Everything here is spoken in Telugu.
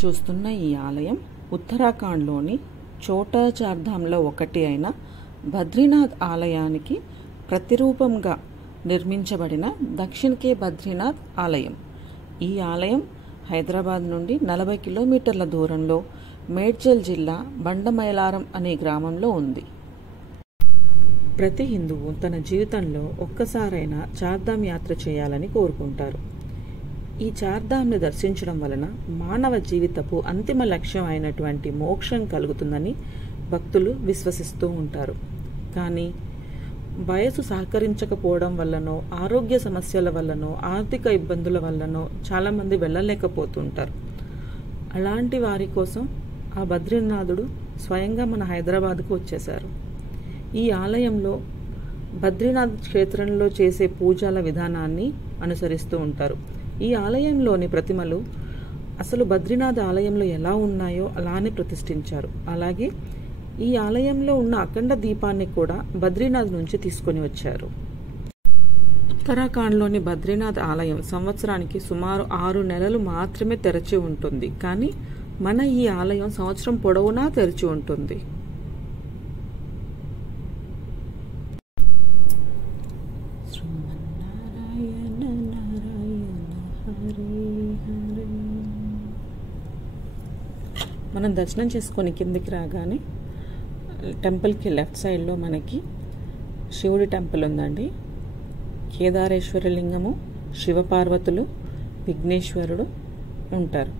చూస్తున్న ఈ ఆలయం ఉత్తరాఖండ్లోని ఛోటా చార్ధామ్లో ఒకటి అయిన బద్రీనాథ్ ఆలయానికి ప్రతిరూపంగా నిర్మించబడిన దక్షిణ్ కే బద్రీనాథ్ ఆలయం. ఈ ఆలయం హైదరాబాద్ నుండి 40 కిలోమీటర్ల దూరంలో మేడ్చల్ జిల్లా బండమైలారం అనే గ్రామంలో ఉంది. ప్రతి హిందువు తన జీవితంలో ఒక్కసారైనా చార్ధామ్ యాత్ర చేయాలని కోరుకుంటారు. ఈ చార్ధామ్ని దర్శించడం వలన మానవ జీవితపు అంతిమ లక్ష్యం అయినటువంటి మోక్షం కలుగుతుందని భక్తులు విశ్వసిస్తూ ఉంటారు. కానీ వయసు సహకరించకపోవడం వల్లనో, ఆరోగ్య సమస్యల వల్లనో, ఆర్థిక ఇబ్బందుల వల్లనో చాలామంది వెళ్ళలేకపోతుంటారు. అలాంటి వారి కోసం ఆ బద్రీనాథుడు స్వయంగా మన హైదరాబాద్కు వచ్చేశారు. ఈ ఆలయంలో బద్రీనాథ్ క్షేత్రంలో చేసే పూజల విధానాన్ని అనుసరిస్తూ ఉంటారు. ఈ ఆలయంలోని ప్రతిమలు అసలు బద్రీనాథ్ ఆలయంలో ఎలా ఉన్నాయో అలానే ప్రతిష్ఠించారు. అలాగే ఈ ఆలయంలో ఉన్న అఖండ దీపాన్ని కూడా బద్రీనాథ్ నుంచి తీసుకొని వచ్చారు. ఉత్తరాఖండ్లోని బద్రీనాథ్ ఆలయం సంవత్సరానికి సుమారు 6 నెలలు మాత్రమే తెరచి ఉంటుంది. కానీ మన ఈ ఆలయం సంవత్సరం పొడవునా తెరిచి ఉంటుంది. మనం దర్శనం చేసుకొని కిందికి రాగానే టెంపుల్కి లెఫ్ట్ సైడ్లో మనకి శివుడి టెంపుల్ ఉందండి. కేదారేశ్వర లింగము, శివపార్వతులు, విఘ్నేశ్వరుడు ఉంటారు.